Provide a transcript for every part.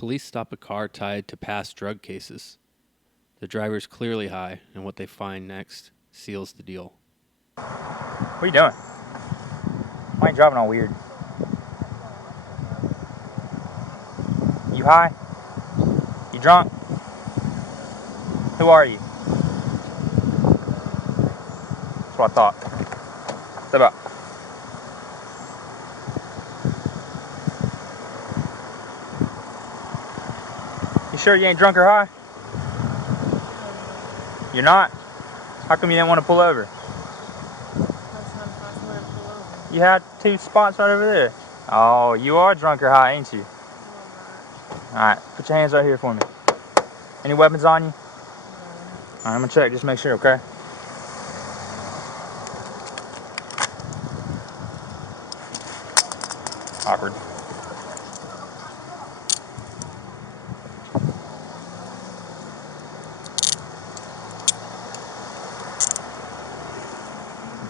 Police stop a car tied to past drug cases. The driver's clearly high, and what they find next seals the deal. What are you doing? Why are you driving all weird? You high? You drunk? Who are you? That's what I thought. Step up. You sure you ain't drunk or high? You're not? How come you didn't want to pull over? You had 2 spots right over there. Oh, you are drunk or high, ain't you? Alright, put your hands right here for me. Any weapons on you? Alright, I'm gonna check, just make sure, okay? Awkward.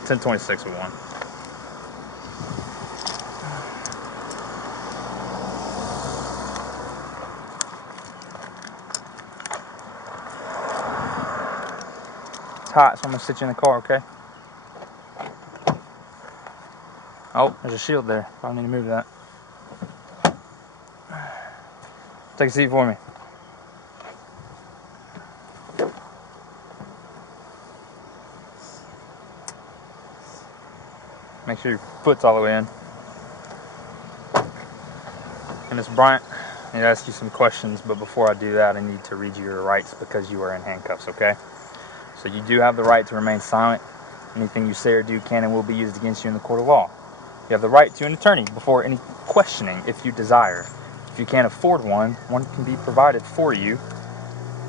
$10.26 with one. It's hot, so I'm gonna sit you in the car, okay? Oh, there's a shield there. Probably need to move that. Take a seat for me. Make sure your foot's all the way in. And Ms. Bryant, I need to ask you some questions, but before I do that, I need to read you your rights because you are in handcuffs, okay? So you do have the right to remain silent. Anything you say or do can and will be used against you in the court of law. You have the right to an attorney before any questioning if you desire. If you can't afford one, one can be provided for you,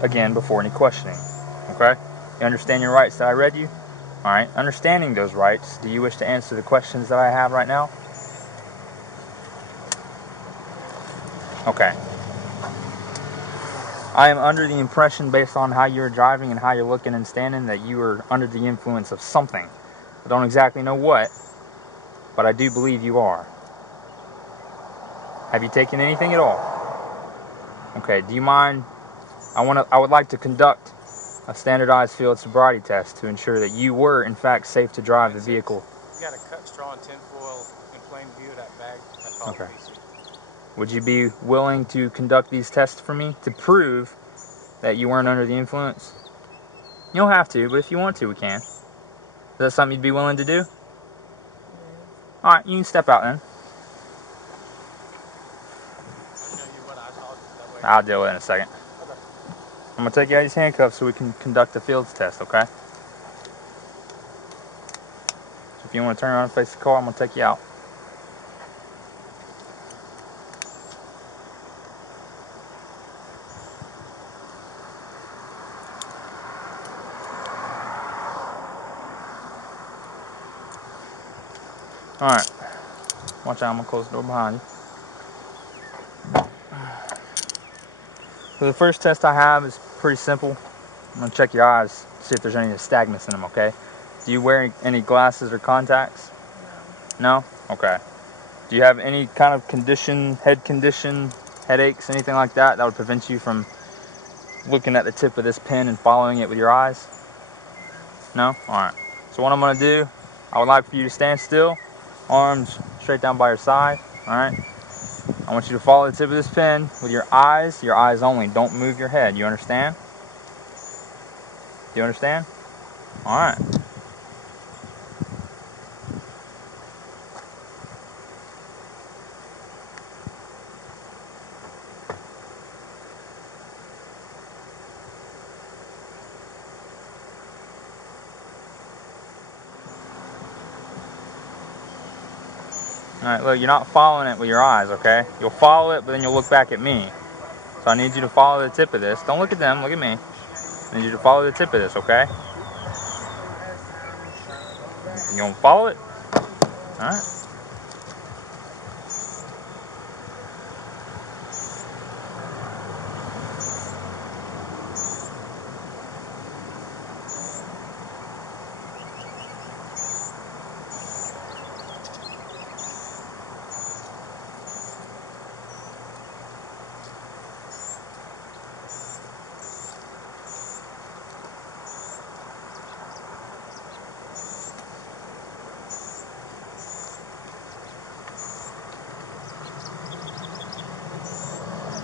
again, before any questioning, okay? You understand your rights that I read you? All right, understanding those rights, do you wish to answer the questions that I have right now? Okay. I am under the impression, based on how you're driving and how you're looking and standing, that you are under the influence of something. I don't exactly know what, but I do believe you are. Have you taken anything at all? Okay, do you mind? I would like to conduct a standardized field sobriety test to ensure that you were, in fact, safe to drive the vehicle. You got a cut straw and tinfoil in plain view of that bag. That's all. Okay. Would you be willing to conduct these tests for me to prove that you weren't under the influence? You don't have to, but if you want to, we can. Is that something you'd be willing to do? Alright, you can step out then. I'll show you what I saw that way. I'll deal with it in a second. Okay. I'm going to take you out of these handcuffs so we can conduct the fields test, okay? So if you want to turn around and face the car, I'm going to take you out. Alright. Watch out, I'm going to close the door behind you. So the first test I have is pretty simple. I'm going to check your eyes, see if there's any nystagmus in them, okay? Do you wear any glasses or contacts? No. No? Okay. Do you have any kind of condition, head condition, headaches, anything like that that would prevent you from looking at the tip of this pen and following it with your eyes? No? Alright. So what I'm going to do, I would like for you to stand still, arms straight down by your side, alright? I want you to follow the tip of this pen with your eyes only. Don't move your head. You understand? Do you understand? Alright. Alright, look, you're not following it with your eyes, okay? You'll follow it, but then you'll look back at me. So I need you to follow the tip of this. Don't look at them, look at me. I need you to follow the tip of this, okay? You gonna follow it? Alright.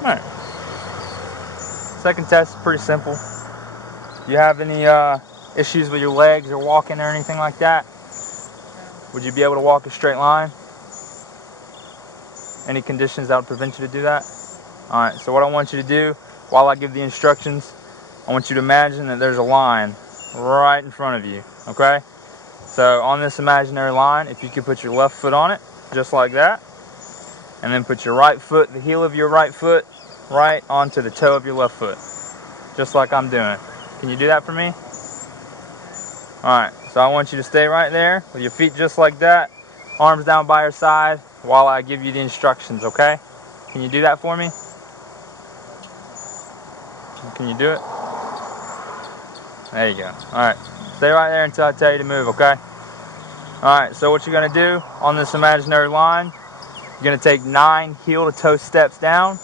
Alright. Second test is pretty simple. Do you have any issues with your legs or walking or anything like that? Would you be able to walk a straight line? Any conditions that would prevent you to do that? Alright, so what I want you to do while I give the instructions, I want you to imagine that there's a line right in front of you, okay? So on this imaginary line, if you could put your left foot on it, just like that, and then put your right foot, the heel of your right foot, right onto the toe of your left foot, just like I'm doing. Can you do that for me? Alright, so I want you to stay right there with your feet just like that, arms down by your side while I give you the instructions, okay? Can you do that for me? Can you do it? There you go. Alright, stay right there until I tell you to move, okay? Alright, so what you're going to do on this imaginary line, you're going to take 9 heel to toe steps down,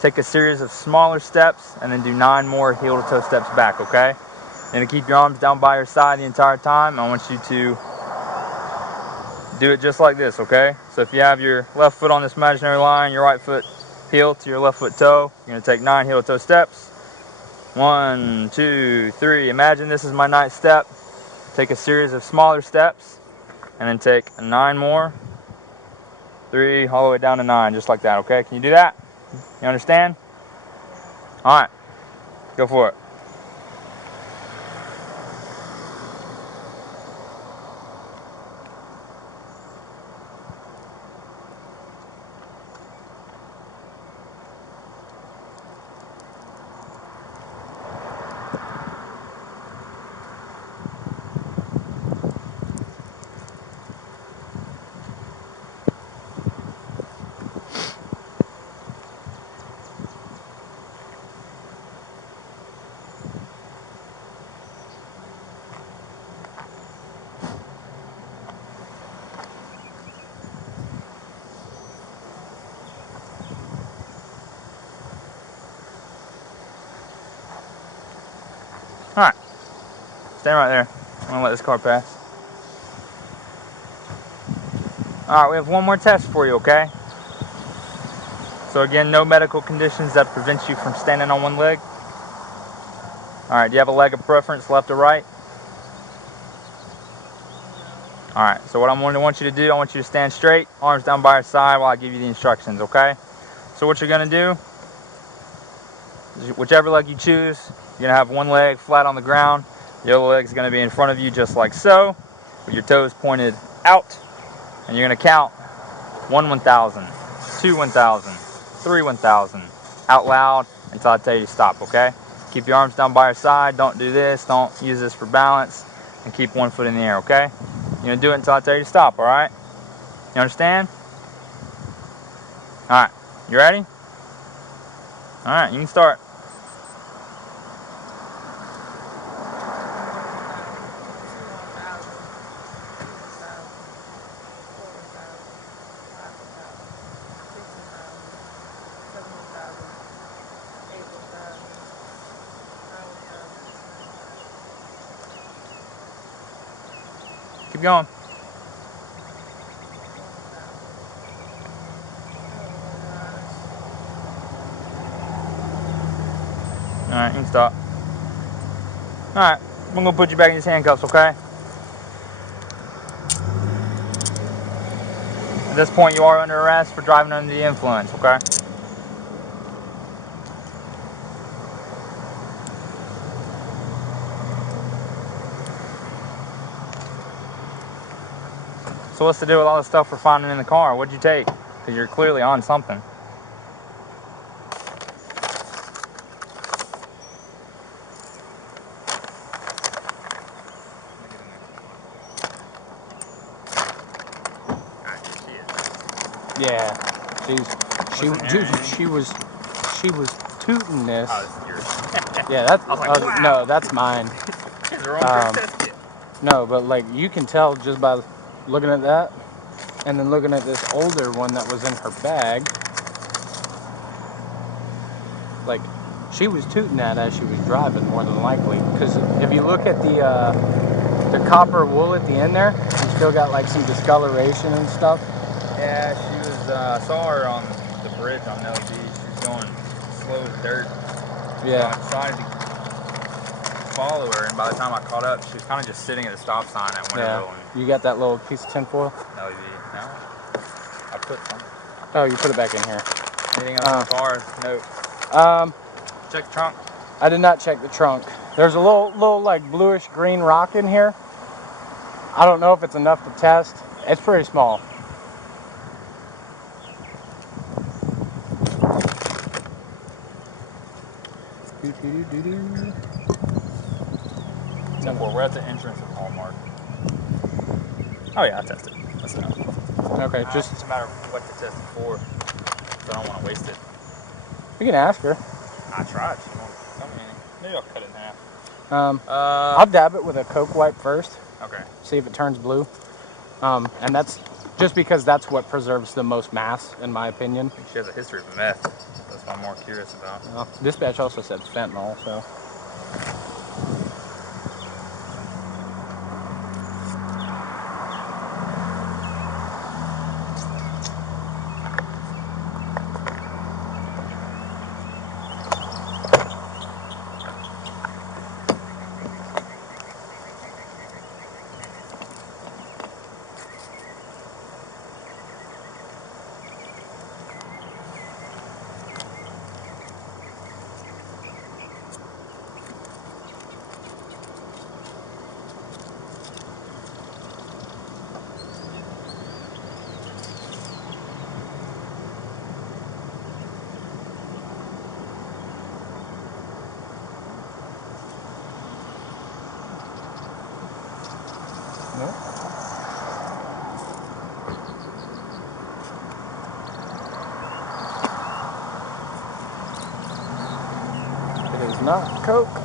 take a series of smaller steps, and then do 9 more heel to toe steps back, okay? You're going to keep your arms down by your side the entire time. I want you to do it just like this, okay? So if you have your left foot on this imaginary line, your right foot heel to your left foot toe, you're going to take 9 heel to toe steps. 1, 2, 3. Imagine this is my 9th step. Take a series of smaller steps, and then take 9 more. 3, all the way down to 9, just like that, okay? Can you do that? You understand? Alright, go for it. Alright, stand right there. I'm going to let this car pass. Alright, we have one more test for you, okay? So again, no medical conditions that prevent you from standing on one leg. Alright, do you have a leg of preference, left or right? Alright, so what I'm going to want you to do, I want you to stand straight, arms down by your side while I give you the instructions, okay? So what you're going to do, whichever leg you choose, you're going to have one leg flat on the ground. The other leg is going to be in front of you just like so, with your toes pointed out. And you're going to count 1 1,000, 2 1,000, 3 1,000, out loud until I tell you to stop, okay? Keep your arms down by your side. Don't do this. Don't use this for balance. And keep one foot in the air, okay? You're going to do it until I tell you to stop, alright? You understand? Alright, you ready? Alright, you can start. Keep going. Alright, you can stop. Alright, I'm going to put you back in these handcuffs, okay? At this point, you are under arrest for driving under the influence, okay? So what's the deal with all the stuff we're finding in the car? What'd you take? Because you're clearly on something. Yeah, she was tooting this. Yeah, that's wow. no, that's mine. Um, No, but like you can tell just by looking at that, and then looking at this older one that was in her bag. Like she was tooting that as she was driving, more than likely. Because if you look at the copper wool at the end there, you still got like some discoloration and stuff. Yeah, she was, I saw her on the bridge on LG. She was going slow as dirt. Yeah. So I decided to follow her, and by the time I caught up, she was kind of just sitting at the stop sign at Winterville. Yeah. You got that little piece of tinfoil? No, I put some. Oh, you put it back in here. Anything else in the car? No. Check the trunk. I did not check the trunk. There's a little like bluish green rock in here. I don't know if it's enough to test. It's pretty small. We're at the entrance of Hallmark. Oh yeah, I tested. That's enough. Okay, It's just a matter of what to test it for. So I don't want to waste it. You can ask her. I tried. She won't tell me anything. Maybe I'll cut it in half. I'll dab it with a Coke wipe first. Okay. See if it turns blue. And that's just because that's what preserves the most mass, in my opinion. She has a history of meth. That's what I'm more curious about. Well, dispatch also said fentanyl, so. No. It is not Coke.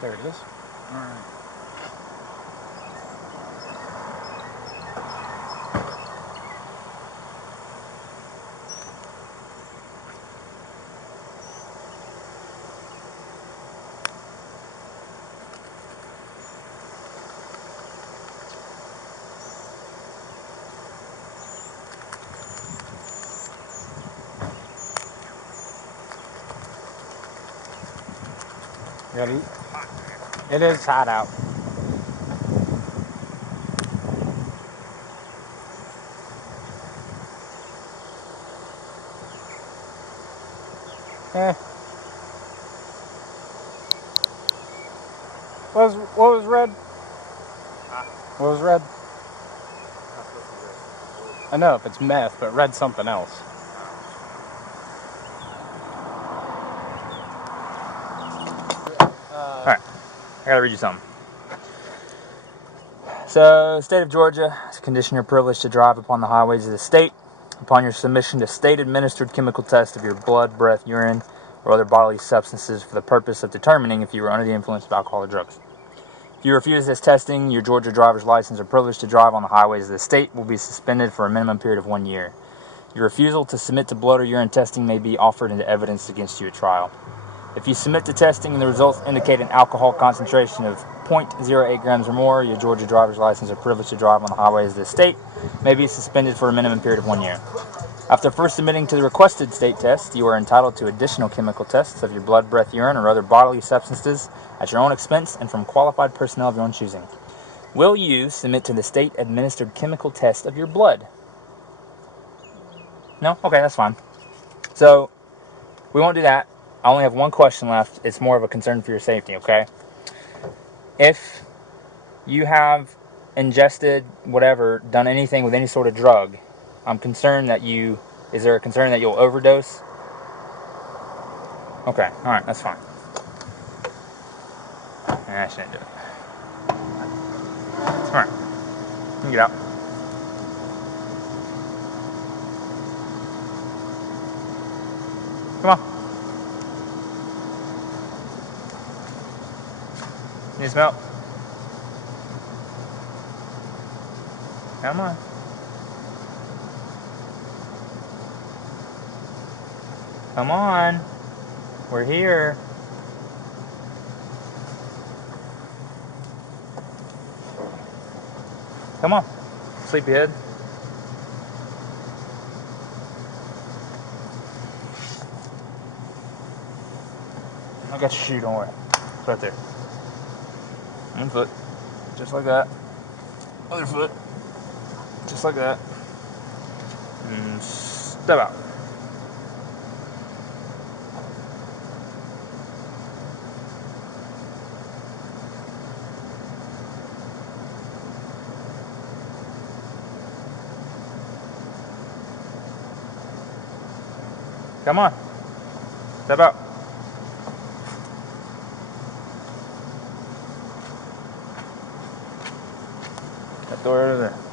There it is. All right. You gotta eat. It is hot out. What was red? What was red? I know if it's meth, but red's something else. All right. I gotta read you something. So, state of Georgia, as a condition you're privileged to drive upon the highways of the state, upon your submission to state-administered chemical test of your blood, breath, urine, or other bodily substances for the purpose of determining if you were under the influence of alcohol or drugs. If you refuse this testing, your Georgia driver's license or privilege to drive on the highways of the state will be suspended for a minimum period of 1 year. Your refusal to submit to blood or urine testing may be offered into evidence against you at trial. If you submit to testing and the results indicate an alcohol concentration of 0.08 grams or more, your Georgia driver's license or privilege to drive on the highways of the state may be suspended for a minimum period of 1 year. After first submitting to the requested state test, you are entitled to additional chemical tests of your blood, breath, urine, or other bodily substances at your own expense and from qualified personnel of your own choosing. Will you submit to the state-administered chemical test of your blood? No? Okay, that's fine. So, we won't do that. I only have one question left. It's more of a concern for your safety, okay? If you have ingested whatever, done anything with any sort of drug, I'm concerned that is there a concern that you'll overdose? Okay, alright, that's fine. I shouldn't do it. Alright, you can get out. Come on. Need some help? Come on. Come on. We're here. Come on. Sleepyhead. I got your shoe, don't worry. It's right there. One foot. Just like that. Other foot. Just like that. And step out. Come on. Step out. That door over there.